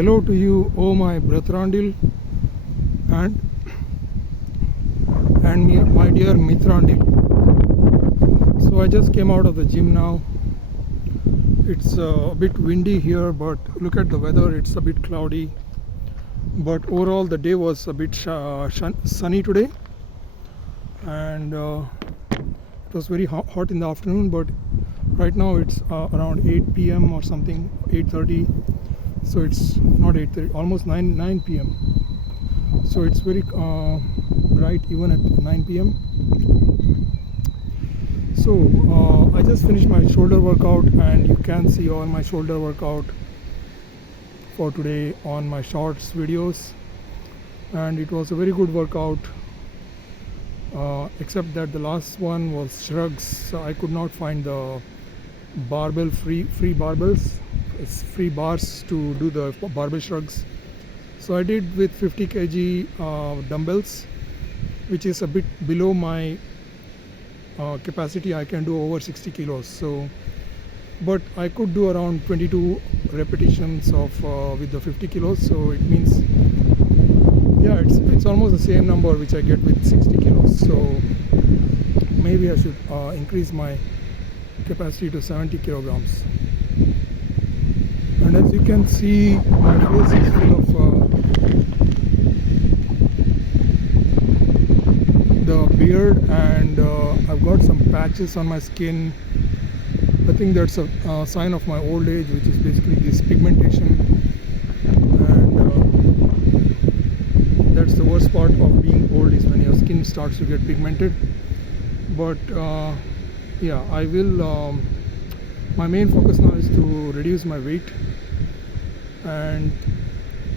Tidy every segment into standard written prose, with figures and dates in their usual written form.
Hello to you, oh my Brathrandil, and my dear Mithrandil. So I just came out of the gym now. It's a bit windy here, but look at the weather, it's a bit cloudy. But overall the day was a bit sunny today, and it was very hot in the afternoon, but right now it's around 8 p.m. or something, 8:30. So it's not 8:30, almost 9 p.m. So it's very bright even at 9 p.m. So I just finished my shoulder workout, and you can see all my shoulder workout for today on my shorts videos, and it was a very good workout, except that the last one was shrugs. So I could not find the barbell free barbells. It's free bars to do the barbell shrugs. So I did with 50 kg dumbbells, which is a bit below my capacity. I can do over 60 kilos. So, but I could do around 22 repetitions of with the 50 kilos. So it means, yeah, it's almost the same number which I get with 60 kilos. So maybe I should increase my capacity to 70 kilograms. And as you can see, my face is full of the beard, and I've got some patches on my skin. I think that's a sign of my old age, which is basically this pigmentation, and that's the worst part of being old, is when your skin starts to get pigmented. But yeah, I will my main focus now is to reduce my weight, and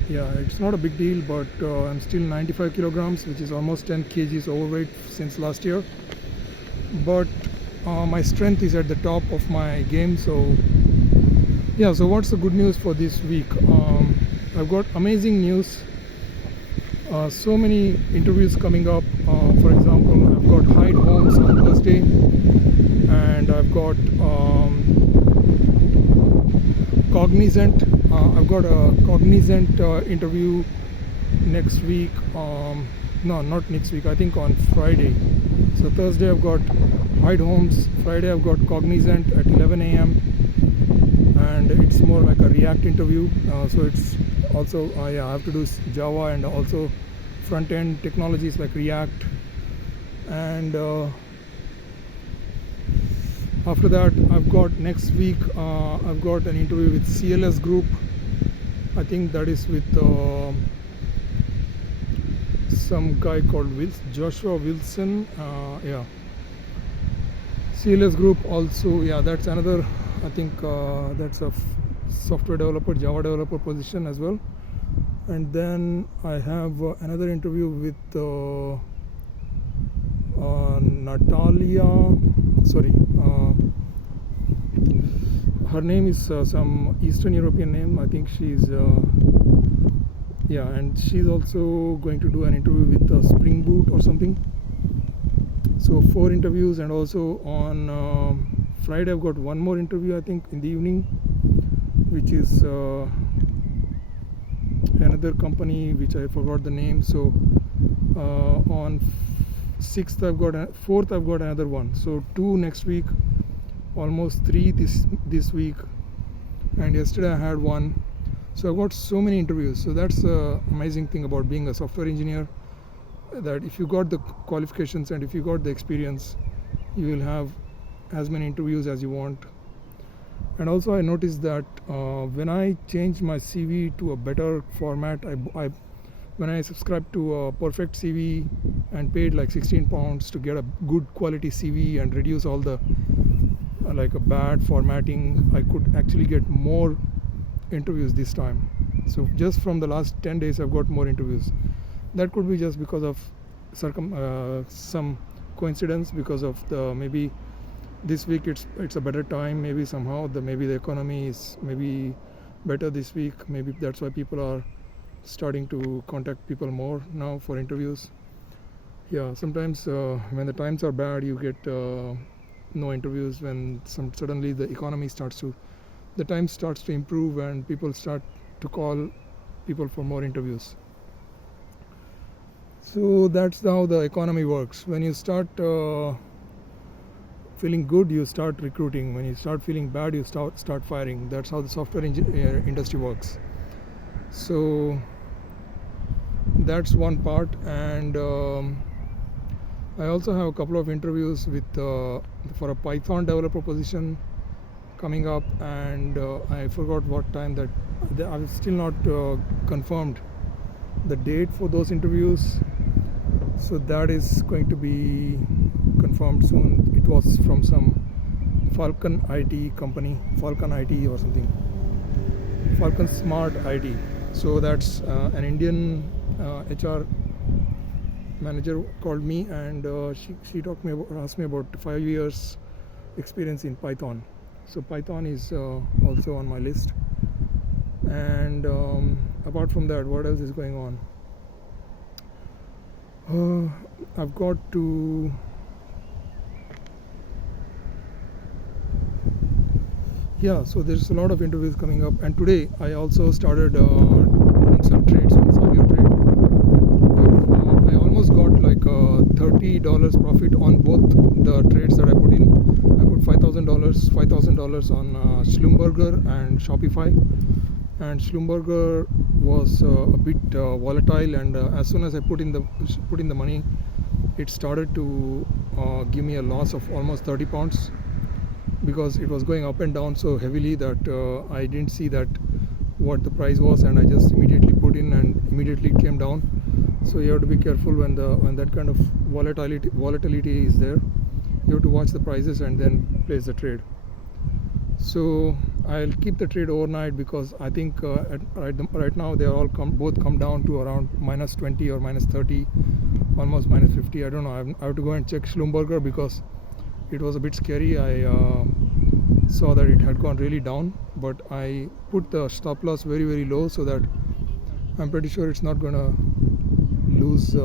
yeah, it's not a big deal, but I'm still 95 kilograms, which is almost 10 kgs overweight since last year. But my strength is at the top of my game. So yeah, so what's the good news for this week? I've got amazing news. So many interviews coming up. For example, I've got Hyde Homes on Thursday, and I've got Cognizant. I've got a Cognizant interview next week. No, not next week. I think on Friday. So Thursday I've got Hyde Homes. Friday I've got Cognizant at 11 a.m. and it's more like a React interview. So it's also yeah, I have to do Java and also front-end technologies like React. And after that, I've got next week, I've got an interview with CLS group. I think that is with some guy called Joshua Wilson. Yeah, CLS group also. Yeah, that's another, I think that's a software developer, Java developer position as well. And then I have another interview with Natalia. Sorry, her name is some Eastern European name. I think she's yeah, and she's also going to do an interview with Spring Boot or something. So 4 interviews, and also on Friday I've got one more interview, I think, in the evening, which is another company which I forgot the name. So on 6th I've got 4th I've got another one. So 2 next week, almost 3 this week, and yesterday I had 1. So I've got so many interviews. So that's the amazing thing about being a software engineer, that if you got the qualifications and if you got the experience, you will have as many interviews as you want. And also I noticed that when I changed my CV to a better format, when I subscribed to a Perfect CV and paid like 16 pounds to get a good quality CV and reduce all the like a bad formatting, I could actually get more interviews this time. So just from the last 10 days I've got more interviews. That could be just because of some coincidence, because of the maybe this week it's a better time, maybe somehow maybe the economy is maybe better this week, maybe that's why people are starting to contact people more now for interviews. Yeah, sometimes when the times are bad, you get no interviews. When suddenly the economy the time starts to improve and people start to call people for more interviews. So that's how the economy works. When you start feeling good, you start recruiting. When you start feeling bad, you start firing. That's how the software industry works. So that's one part. And I also have a couple of interviews with for a Python developer position coming up, and I forgot what time that I've still not confirmed the date for those interviews. So that is going to be confirmed soon. It was from some Falcon IT company, Falcon IT or something, Falcon Smart IT. So that's an Indian HR manager called me, and she asked me about 5 years experience in Python. So Python is also on my list. And apart from that, what else is going on? I've got to so there's a lot of interviews coming up, and today I also started doing some trades on sabio trade. I almost got like $30 profit on both the trades that I put in. I put $5,000 on Schlumberger and Shopify, and Schlumberger was a bit volatile, and as soon as I put in the money, it started to give me a loss of almost 30 pounds, because it was going up and down so heavily that I didn't see that what the price was, and I just immediately put in, and immediately it came down. So you have to be careful when that kind of volatility is there. You have to watch the prices and then place the trade. So I'll keep the trade overnight, because I think right now they are all both come down to around -20 or -30, almost -50. I don't know. I have to go and check Schlumberger, because it was a bit scary. I saw that it had gone really down, but I put the stop loss very, very low, so that I'm pretty sure it's not going to lose.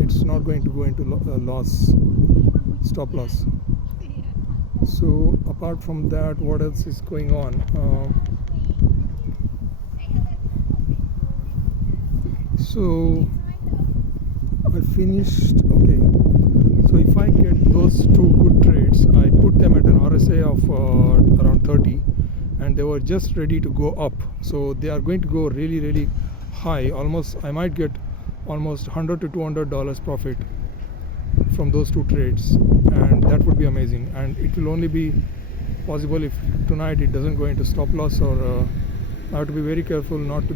It's not going to go into loss, stop loss. So apart from that, what else is going on? So I finished. Okay, so if I get those two good trades, I put them at an RSA of around 30, and they were just ready to go up. So they are going to go really, really high. I might get almost $100 to $200 profit from those two trades, and that would be amazing. And it will only be possible if tonight it doesn't go into stop loss, or I have to be very careful not to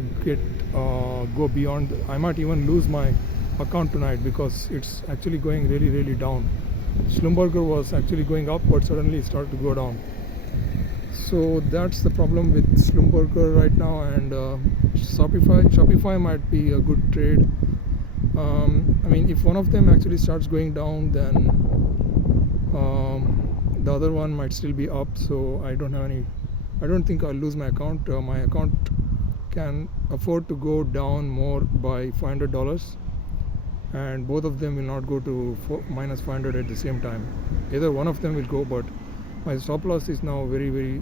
go beyond. I might even lose my account tonight, because it's actually going really, really down. Schlumberger was actually going up, but suddenly it started to go down. So that's the problem with Schlumberger right now. And Shopify might be a good trade. I mean, if one of them actually starts going down, then the other one might still be up. So I don't think I'll lose my account. My account can afford to go down more by $500, and both of them will not go to -500 at the same time. Either one of them will go, but my stop loss is now very, very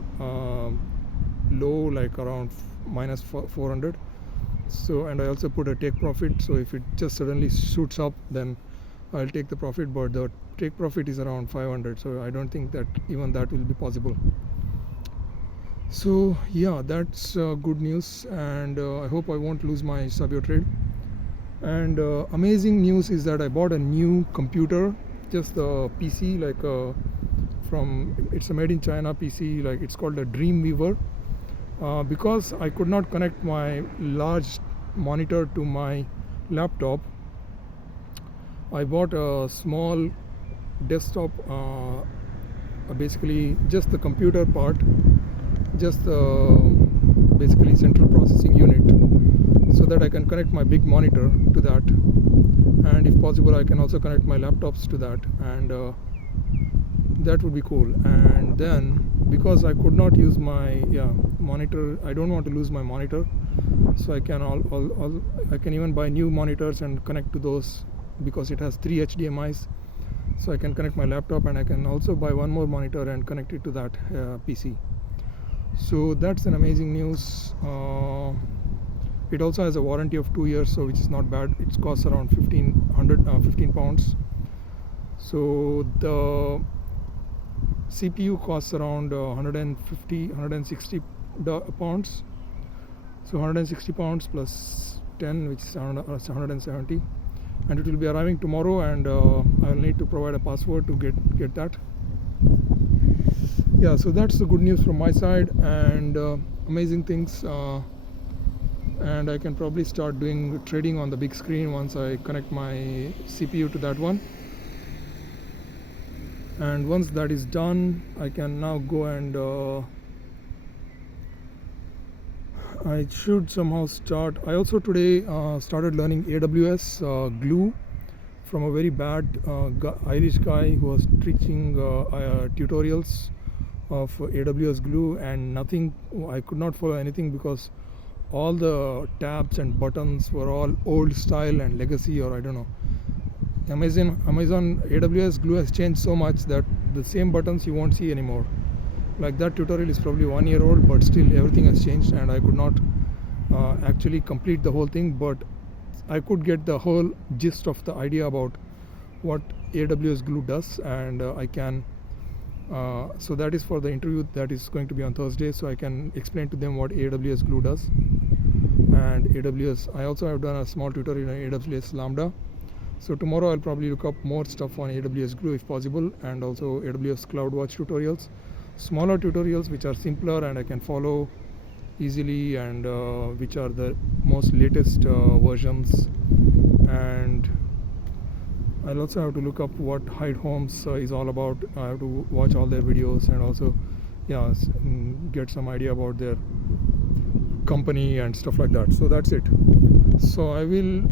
low, like around -400. So, and I also put a take profit. So if it just suddenly shoots up, then I'll take the profit, but the take profit is around 500. So I don't think that even that will be possible. So yeah, that's good news, and I hope I won't lose my sabio trade. And amazing news is that I bought a new computer, just a PC, like it's a made in China PC, like it's called a Dreamweaver. Because I could not connect my large monitor to my laptop, I bought a small desktop, basically just the computer part, just the basically central processing unit, so that I can connect my big monitor to that, and if possible I can also connect my laptops to that, and that would be cool. And then, because I could not use my monitor, I don't want to lose my monitor, so I can I can even buy new monitors and connect to those, because it has 3 HDMIs, so I can connect my laptop, and I can also buy one more monitor and connect it to that PC. So that's an amazing news. It also has a warranty of 2 years, so which is not bad. It costs around 15 pounds. So the CPU costs around 160 pounds. So 160 pounds plus 10, which is around 170, and it will be arriving tomorrow, and I will need to provide a password to get that. Yeah, so that's the good news from my side, and amazing things, and I can probably start doing trading on the big screen once I connect my CPU to that one. And once that is done, I can now go and I should somehow start. I also today started learning AWS Glue from a very bad Irish guy who was teaching tutorials of AWS Glue, and nothing, I could not follow anything because all the tabs and buttons were all old style and legacy, or I don't know. Amazon AWS Glue has changed so much that the same buttons you won't see anymore. Like that tutorial is probably 1 year old, but still everything has changed, and I could not actually complete the whole thing, but I could get the whole gist of the idea about what AWS Glue does, and I can so that is for the interview that is going to be on Thursday, so I can explain to them what AWS Glue does. And I also have done a small tutorial on AWS Lambda. So tomorrow I'll probably look up more stuff on AWS Glue if possible, and also AWS CloudWatch tutorials, smaller tutorials which are simpler and I can follow easily, and which are the most latest versions. And I'll also have to look up what Hyde Homes is all about. I have to watch all their videos and also get some idea about their company and stuff like that. So that's it. So I will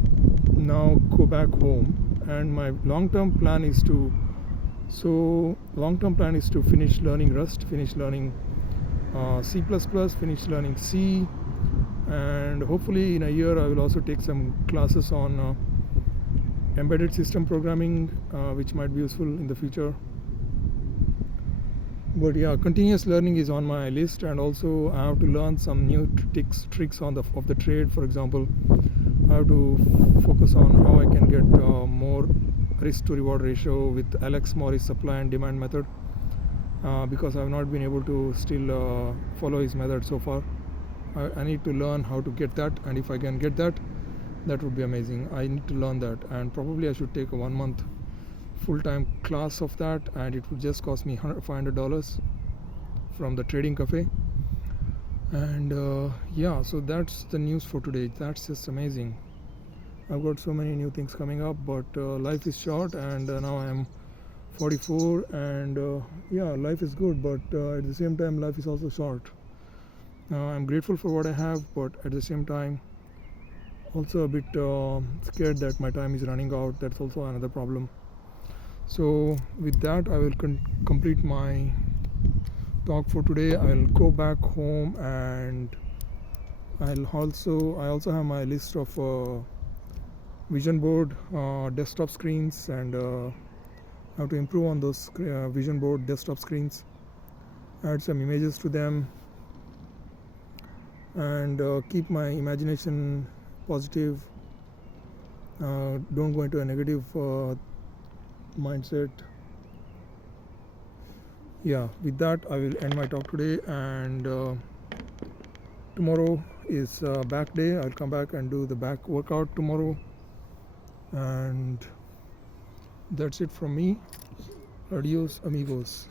now go back home, and my long-term plan is to finish learning Rust, finish learning C++, finish learning C, and hopefully in a year I will also take some classes on embedded system programming, which might be useful in the future. But yeah, continuous learning is on my list, and also I have to learn some new tricks of the trade. For example, I have to focus on how I can get more risk to reward ratio with Alex Morris supply and demand method, because I have not been able to still follow his method so far. I need to learn how to get that, and if I can get that, that would be amazing. I need to learn that, and probably I should take a 1 month full-time class of that, and it would just cost me $500 from the trading cafe. And yeah, so that's the news for today. That's just amazing. I've got so many new things coming up, but life is short, and now I am 44, and yeah, life is good, but at the same time life is also short. I'm grateful for what I have, but at the same time also a bit scared that my time is running out. That's also another problem. So with that, I will complete my talk for today. I'll go back home, and I also have my list of vision board desktop screens, and how to improve on those vision board desktop screens, add some images to them, and keep my imagination positive. Don't go into a negative mindset. Yeah, with that I will end my talk today, and tomorrow is back day. I'll come back and do the back workout tomorrow, and that's it from me. Adios amigos.